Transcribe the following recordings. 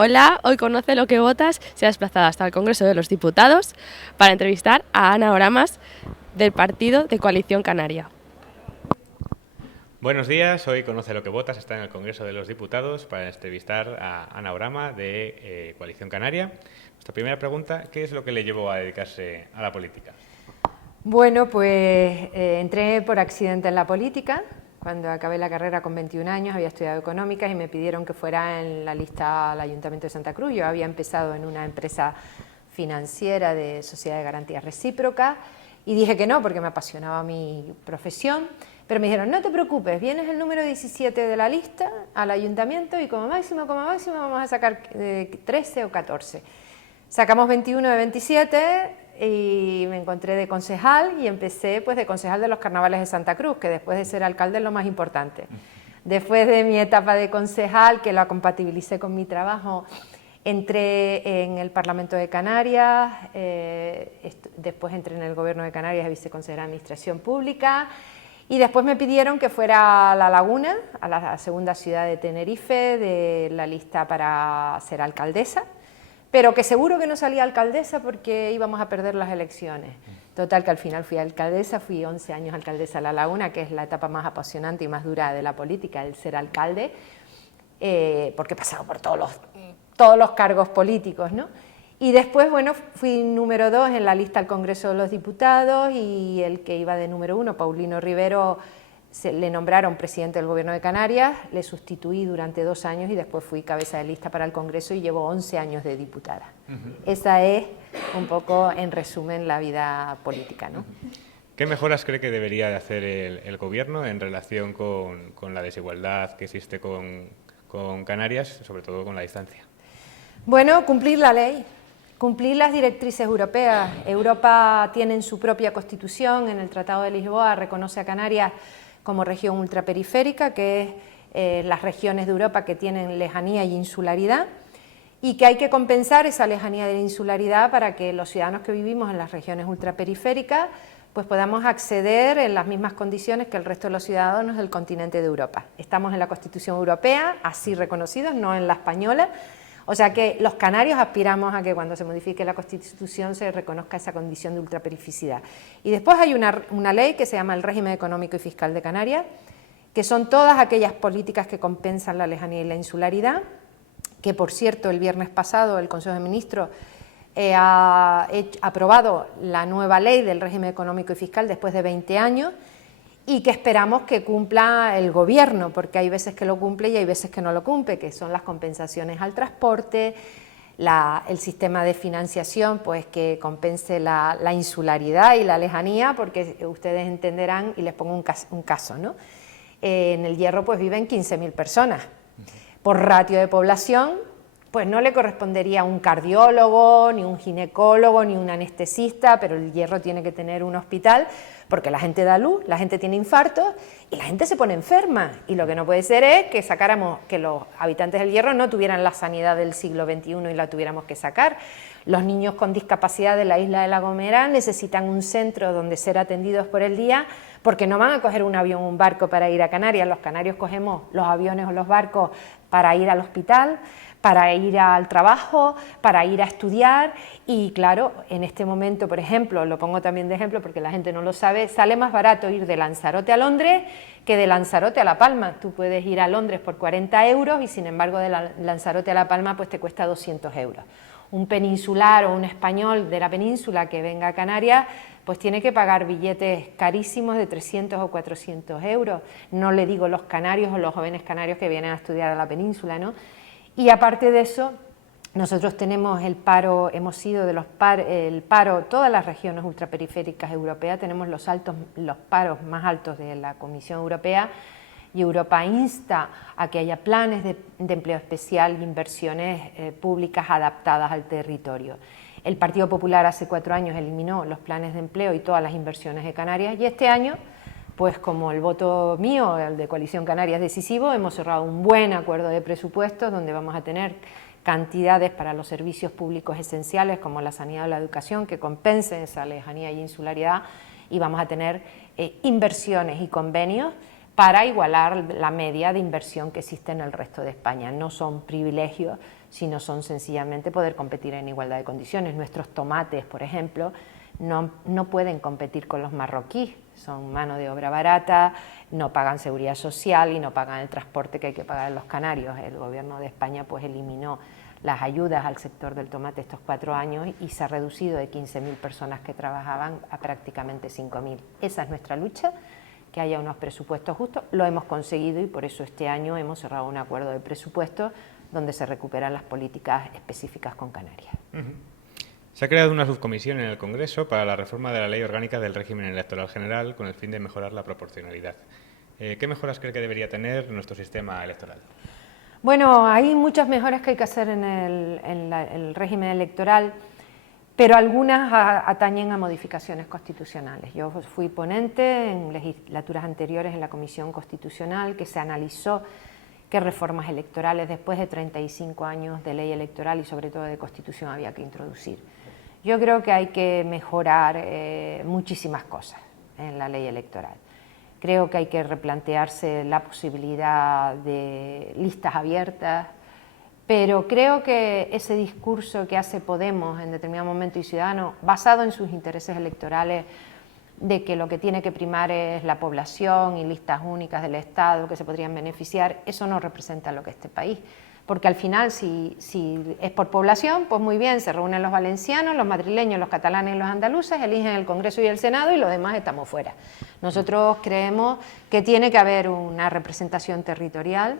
Hola, hoy Conoce lo que votas se ha desplazado hasta el Congreso de los Diputados para entrevistar a Ana Oramas del partido de Coalición Canaria. Buenos días, hoy Conoce lo que votas está en el Congreso de los Diputados para entrevistar a Ana Orama de Coalición Canaria. Nuestra primera pregunta, ¿qué es lo que le llevó a dedicarse a la política? Bueno, pues entré por accidente en la política. Cuando acabé la carrera con 21 años había estudiado económicas y me pidieron que fuera en la lista al Ayuntamiento de Santa Cruz. Yo había empezado en una empresa financiera de sociedad de garantías recíprocas y dije que no porque me apasionaba mi profesión, pero me dijeron no te preocupes, vienes el número 17 de la lista al Ayuntamiento y como máximo vamos a sacar 13 o 14. Sacamos 21 de 27 y me encontré de concejal y empecé pues de concejal de los carnavales de Santa Cruz, que después de ser alcalde es lo más importante. Después de mi etapa de concejal, que la compatibilicé con mi trabajo, entré en el Parlamento de Canarias, después entré en el Gobierno de Canarias a viceconsejera de Administración Pública y después me pidieron que fuera a La Laguna, a la segunda ciudad de Tenerife, de la lista para ser alcaldesa, pero que seguro que no salía alcaldesa porque íbamos a perder las elecciones. Total, que al final fui alcaldesa, fui 11 años alcaldesa de La Laguna, que es la etapa más apasionante y más dura de la política, el ser alcalde, porque he pasado por todos los cargos políticos, ¿no? Y después, bueno, fui número 2 en la lista al Congreso de los Diputados y el que iba de número 1, Paulino Rivero, le nombraron presidente del Gobierno de Canarias, le sustituí durante 2 años y después fui cabeza de lista para el Congreso y llevo 11 años de diputada. Esa es un poco, en resumen, la vida política, ¿no? ¿Qué mejoras cree que debería de hacer el Gobierno en relación con la desigualdad que existe con Canarias, sobre todo con la distancia? Bueno, cumplir la ley, cumplir las directrices europeas. Europa tiene en su propia Constitución, en el Tratado de Lisboa, reconoce a Canarias como región ultraperiférica, que es las regiones de Europa que tienen lejanía y insularidad, y que hay que compensar esa lejanía de la insularidad para que los ciudadanos que vivimos en las regiones ultraperiféricas pues podamos acceder en las mismas condiciones que el resto de los ciudadanos del continente de Europa. Estamos en la Constitución Europea, así reconocidos, no en la española, o sea que los canarios aspiramos a que cuando se modifique la Constitución se reconozca esa condición de ultraperificidad. Y después hay una ley que se llama el Régimen Económico y Fiscal de Canarias, que son todas aquellas políticas que compensan la lejanía y la insularidad, que por cierto el viernes pasado el Consejo de Ministros ha aprobado la nueva ley del régimen económico y fiscal después de 20 años y que esperamos que cumpla el Gobierno, porque hay veces que lo cumple y hay veces que no lo cumple, que son las compensaciones al transporte, el sistema de financiación pues que compense la insularidad y la lejanía, porque ustedes entenderán, y les pongo un caso, ¿no? En el Hierro pues viven 15.000 personas, por ratio de población pues no le correspondería un cardiólogo, ni un ginecólogo, ni un anestesista, pero el Hierro tiene que tener un hospital porque la gente da luz, la gente tiene infartos y la gente se pone enferma. Y lo que no puede ser es que los habitantes del Hierro no tuvieran la sanidad del siglo XXI y la tuviéramos que sacar. Los niños con discapacidad de la isla de La Gomera necesitan un centro donde ser atendidos por el día porque no van a coger un avión o un barco para ir a Canarias. Los canarios cogemos los aviones o los barcos para ir al hospital, para ir al trabajo, para ir a estudiar y claro, en este momento, por ejemplo, lo pongo también de ejemplo porque la gente no lo sabe, sale más barato ir de Lanzarote a Londres que de Lanzarote a La Palma. Tú puedes ir a Londres por 40 euros y sin embargo de Lanzarote a La Palma pues te cuesta 200 euros. Un peninsular o un español de la península que venga a Canarias pues tiene que pagar billetes carísimos de 300 o 400 euros. No le digo los canarios o los jóvenes canarios que vienen a estudiar a la península, ¿no? Y aparte de eso, nosotros tenemos el paro, hemos sido el paro, todas las regiones ultraperiféricas europeas, tenemos los paros más altos de la Comisión Europea y Europa insta a que haya planes de empleo especial e inversiones públicas adaptadas al territorio. El Partido Popular hace 4 años eliminó los planes de empleo y todas las inversiones de Canarias y este año, pues como el voto mío, el de Coalición Canaria es decisivo, hemos cerrado un buen acuerdo de presupuestos donde vamos a tener cantidades para los servicios públicos esenciales como la sanidad o la educación que compensen esa lejanía y insularidad y vamos a tener inversiones y convenios para igualar la media de inversión que existe en el resto de España. No son privilegios, sino son sencillamente poder competir en igualdad de condiciones. Nuestros tomates, por ejemplo, no pueden competir con los marroquíes, son mano de obra barata, no pagan seguridad social y no pagan el transporte que hay que pagar en los canarios. El gobierno de España pues eliminó las ayudas al sector del tomate estos 4 años y se ha reducido de 15.000 personas que trabajaban a prácticamente 5.000. Esa es nuestra lucha, que haya unos presupuestos justos. Lo hemos conseguido y por eso este año hemos cerrado un acuerdo de presupuesto donde se recuperan las políticas específicas con Canarias. Se ha creado una subcomisión en el Congreso para la reforma de la Ley Orgánica del Régimen Electoral General con el fin de mejorar la proporcionalidad. ¿Qué mejoras cree que debería tener nuestro sistema electoral? Bueno, hay muchas mejoras que hay que hacer en el régimen electoral, pero algunas atañen a modificaciones constitucionales. Yo fui ponente en legislaturas anteriores en la Comisión Constitucional que se analizó qué reformas electorales después de 35 años de ley electoral y sobre todo de Constitución había que introducir. Yo creo que hay que mejorar muchísimas cosas en la ley electoral. Creo que hay que replantearse la posibilidad de listas abiertas, pero creo que ese discurso que hace Podemos en determinado momento y Ciudadanos, basado en sus intereses electorales, de que lo que tiene que primar es la población y listas únicas del Estado que se podrían beneficiar, eso no representa lo que es este país. Porque al final, si es por población, pues muy bien, se reúnen los valencianos, los madrileños, los catalanes y los andaluces, eligen el Congreso y el Senado y los demás estamos fuera. Nosotros creemos que tiene que haber una representación territorial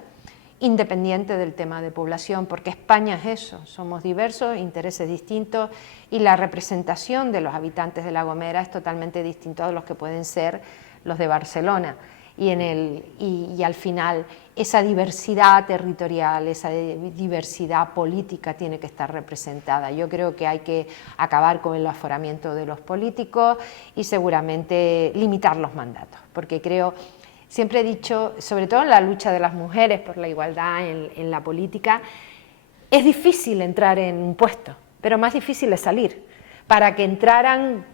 independiente del tema de población, porque España es eso, somos diversos, intereses distintos y la representación de los habitantes de La Gomera es totalmente distinta a los que pueden ser los de Barcelona. Y al final esa diversidad territorial, esa diversidad política tiene que estar representada. Yo creo que hay que acabar con el aforamiento de los políticos y seguramente limitar los mandatos, porque creo, siempre he dicho, sobre todo en la lucha de las mujeres por la igualdad en la política, es difícil entrar en un puesto, pero más difícil es salir. Para que entraran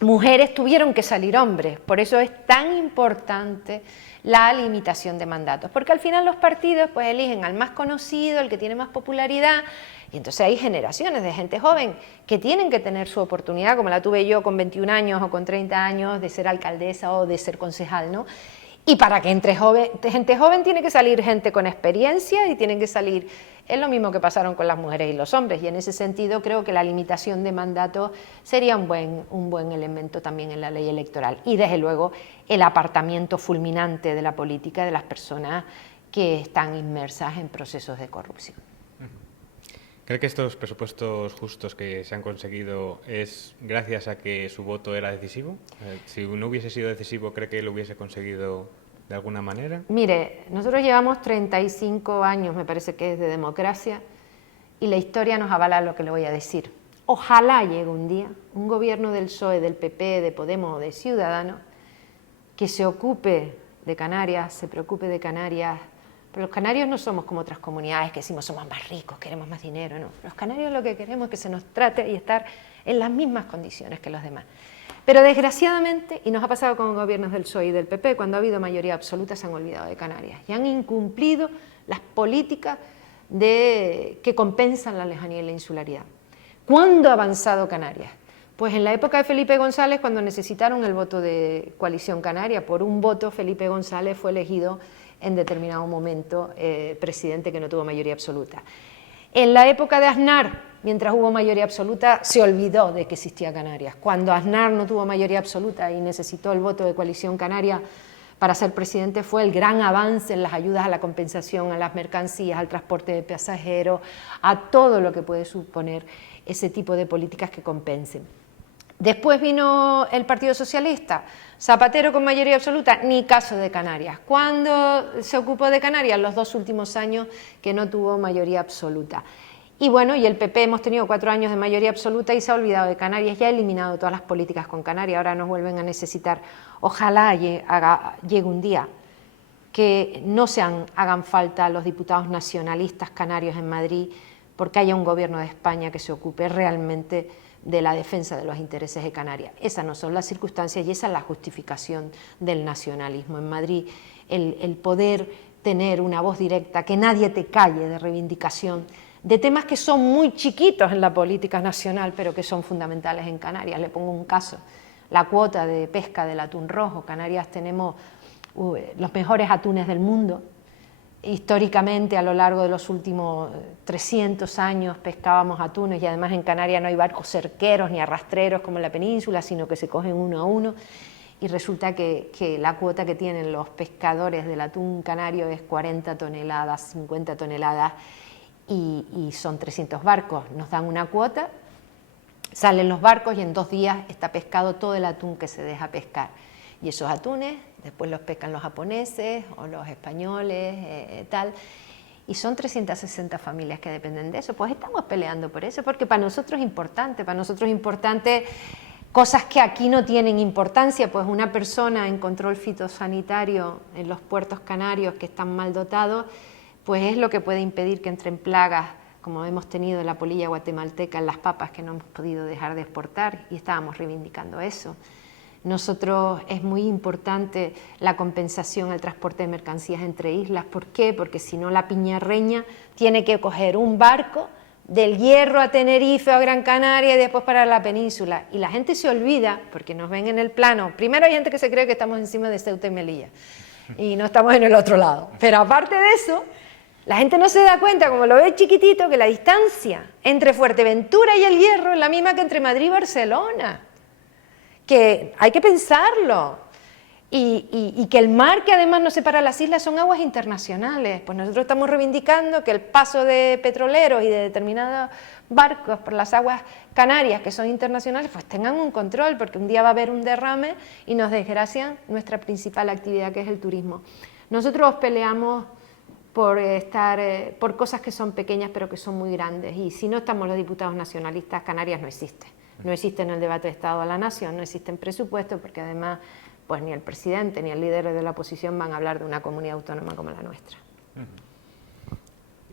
mujeres tuvieron que salir hombres, por eso es tan importante la limitación de mandatos, porque al final los partidos pues eligen al más conocido, el que tiene más popularidad, y entonces hay generaciones de gente joven que tienen que tener su oportunidad, como la tuve yo con 21 años o con 30 años, de ser alcaldesa o de ser concejal, ¿no? Y para que entre gente joven tiene que salir gente con experiencia y tienen que salir, es lo mismo que pasaron con las mujeres y los hombres, y en ese sentido creo que la limitación de mandatos sería un buen elemento también en la ley electoral. Y desde luego el apartamiento fulminante de la política de las personas que están inmersas en procesos de corrupción. ¿Cree que estos presupuestos justos que se han conseguido es gracias a que su voto era decisivo? Si no hubiese sido decisivo, ¿cree que lo hubiese conseguido de alguna manera? Mire, nosotros llevamos 35 años, me parece que es de democracia, y la historia nos avala lo que le voy a decir. Ojalá llegue un día un gobierno del PSOE, del PP, de Podemos o de Ciudadanos que se ocupe de Canarias, se preocupe de Canarias. Pero los canarios no somos como otras comunidades que decimos somos más ricos, queremos más dinero, no. Los canarios lo que queremos es que se nos trate y estar en las mismas condiciones que los demás. Pero desgraciadamente, y nos ha pasado con gobiernos del PSOE y del PP, cuando ha habido mayoría absoluta se han olvidado de Canarias y han incumplido las políticas que compensan la lejanía y la insularidad. ¿Cuándo ha avanzado Canarias? Pues en la época de Felipe González, cuando necesitaron el voto de Coalición Canaria, por un voto Felipe González fue elegido en determinado momento presidente que no tuvo mayoría absoluta. En la época de Aznar, mientras hubo mayoría absoluta, se olvidó de que existía Canarias. Cuando Aznar no tuvo mayoría absoluta y necesitó el voto de Coalición Canaria para ser presidente, fue el gran avance en las ayudas a la compensación, a las mercancías, al transporte de pasajeros, a todo lo que puede suponer ese tipo de políticas que compensen. Después vino el Partido Socialista, Zapatero con mayoría absoluta, ni caso de Canarias. ¿Cuándo se ocupó de Canarias? Los 2 últimos años que no tuvo mayoría absoluta. Y bueno, y el PP hemos tenido 4 años de mayoría absoluta y se ha olvidado de Canarias, ya ha eliminado todas las políticas con Canarias, ahora nos vuelven a necesitar. Ojalá llegue un día que no hagan falta los diputados nacionalistas canarios en Madrid, porque haya un gobierno de España que se ocupe realmente de la defensa de los intereses de Canarias. Esas no son las circunstancias y esa es la justificación del nacionalismo. En Madrid el poder tener una voz directa, que nadie te calle de reivindicación de temas que son muy chiquitos en la política nacional, pero que son fundamentales en Canarias. Le pongo un caso, la cuota de pesca del atún rojo. Canarias tenemos los mejores atunes del mundo. Históricamente, a lo largo de los últimos 300 años pescábamos atunes, y además en Canarias no hay barcos cerqueros ni arrastreros como en la península, sino que se cogen uno a uno, y resulta que la cuota que tienen los pescadores del atún canario es 40 toneladas, 50 toneladas, y son 300 barcos. Nos dan una cuota, salen los barcos y en 2 días está pescado todo el atún que se deja pescar. Y esos atunes después los pescan los japoneses o los españoles, tal. Y son 360 familias que dependen de eso. Pues estamos peleando por eso, porque para nosotros es importante cosas que aquí no tienen importancia. Pues una persona en control fitosanitario en los puertos canarios que están mal dotados, pues es lo que puede impedir que entren plagas, como hemos tenido en la polilla guatemalteca, en las papas que no hemos podido dejar de exportar, y estábamos reivindicando eso. Nosotros es muy importante la compensación al transporte de mercancías entre islas. ¿Por qué? Porque si no, la piñarreña tiene que coger un barco del Hierro a Tenerife o a Gran Canaria y después para la península. Y la gente se olvida, porque nos ven en el plano. Primero hay gente que se cree que estamos encima de Ceuta y Melilla y no estamos en el otro lado. Pero aparte de eso, la gente no se da cuenta, como lo ve chiquitito, que la distancia entre Fuerteventura y el Hierro es la misma que entre Madrid y Barcelona. Que hay que pensarlo, y que el mar que además nos separa las islas son aguas internacionales. Pues nosotros estamos reivindicando que el paso de petroleros y de determinados barcos por las aguas canarias que son internacionales pues tengan un control, porque un día va a haber un derrame y nos desgracian nuestra principal actividad, que es el turismo. Nosotros peleamos por cosas que son pequeñas pero que son muy grandes, y si no estamos los diputados nacionalistas, Canarias no existe. No existe en el debate de Estado de la Nación, no existe en presupuesto, porque además pues ni el presidente ni el líder de la oposición van a hablar de una comunidad autónoma como la nuestra.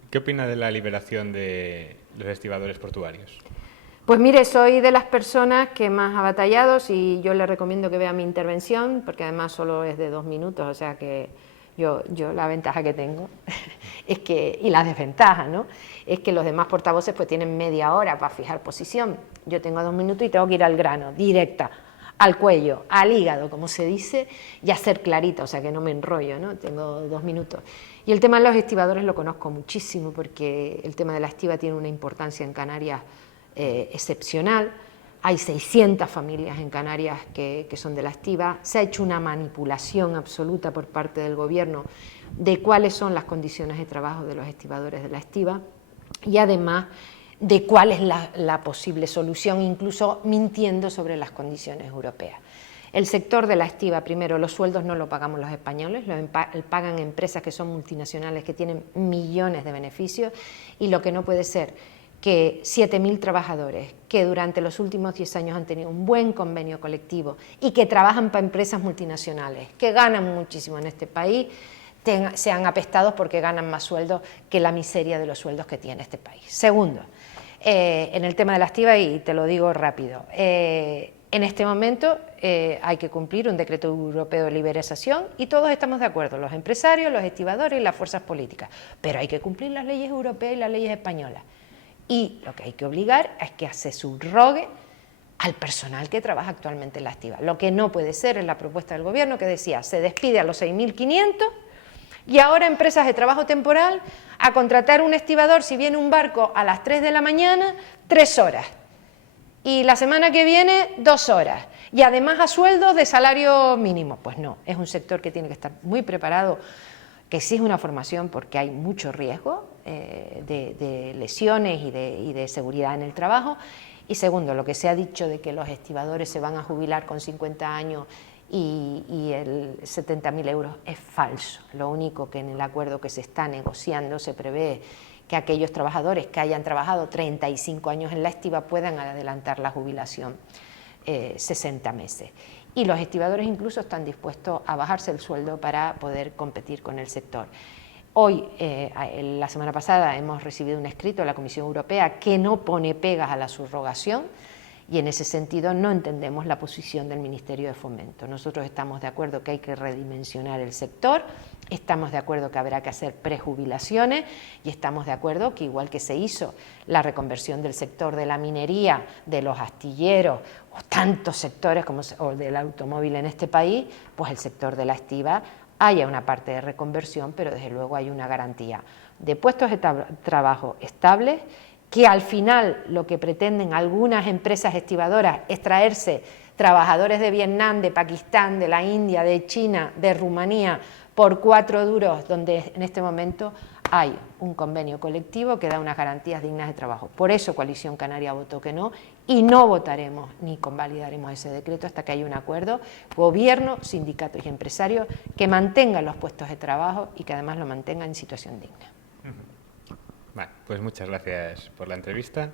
¿Qué opina de la liberación de los estibadores portuarios? Pues mire, soy de las personas que más ha batallado, y yo le recomiendo que vea mi intervención, porque además solo es de 2 minutos, o sea que yo la ventaja que tengo es que, y la desventaja, ¿no?, es que los demás portavoces pues tienen media hora para fijar posición. Yo tengo 2 minutos y tengo que ir al grano, directa, al cuello, al hígado, como se dice, y a ser clarita, o sea que no me enrollo, ¿no? Tengo 2 minutos. Y el tema de los estibadores lo conozco muchísimo, porque el tema de la estiba tiene una importancia en Canarias excepcional. Hay 600 familias en Canarias que son de la estiba. Se ha hecho una manipulación absoluta por parte del gobierno de cuáles son las condiciones de trabajo de los estibadores de la estiba, y además de cuál es la posible solución, incluso mintiendo sobre las condiciones europeas. El sector de la estiba, primero, los sueldos no lo pagamos los españoles, lo pagan empresas que son multinacionales, que tienen millones de beneficios, y lo que no puede ser que 7.000 trabajadores que durante los últimos 10 años han tenido un buen convenio colectivo y que trabajan para empresas multinacionales, que ganan muchísimo en este país, sean apestados porque ganan más sueldos que la miseria de los sueldos que tiene este país. Segundo, en el tema de la estiba, y te lo digo rápido, en este momento hay que cumplir un decreto europeo de liberalización, y todos estamos de acuerdo, los empresarios, los estibadores y las fuerzas políticas, pero hay que cumplir las leyes europeas y las leyes españolas. Y lo que hay que obligar es que se subrogue al personal que trabaja actualmente en la estiba. Lo que no puede ser es la propuesta del gobierno, que decía, se despide a los 6.500 y ahora empresas de trabajo temporal a contratar un estibador, si viene un barco a las 3 de la mañana, 3 horas. Y la semana que viene, 2 horas. Y además a sueldos de salario mínimo. Pues no, es un sector que tiene que estar muy preparado, que exige una formación, porque hay mucho riesgo de lesiones y de seguridad en el trabajo. Y segundo, lo que se ha dicho de que los estibadores se van a jubilar con 50 años y el 70.000 euros es falso. Lo único que en el acuerdo que se está negociando se prevé que aquellos trabajadores que hayan trabajado 35 años en la estiba puedan adelantar la jubilación 60 meses. Y los estibadores incluso están dispuestos a bajarse el sueldo para poder competir con el sector. Hoy, la semana pasada, hemos recibido un escrito de la Comisión Europea que no pone pegas a la subrogación, Y en ese sentido no entendemos la posición del Ministerio de Fomento. Nosotros estamos de acuerdo que hay que redimensionar el sector, estamos de acuerdo que habrá que hacer prejubilaciones y estamos de acuerdo que igual que se hizo la reconversión del sector de la minería, de los astilleros o tantos sectores como o del automóvil en este país, pues el sector de la estiba haya una parte de reconversión, pero desde luego hay una garantía de puestos de trabajo estables, que al final lo que pretenden algunas empresas estibadoras es traerse trabajadores de Vietnam, de Pakistán, de la India, de China, de Rumanía, por 4 duros, donde en este momento hay un convenio colectivo que da unas garantías dignas de trabajo. Por eso Coalición Canaria votó que no, y no votaremos ni convalidaremos ese decreto hasta que haya un acuerdo, gobierno, sindicatos y empresarios, que mantengan los puestos de trabajo y que además lo mantengan en situación digna. Vale, pues muchas gracias por la entrevista.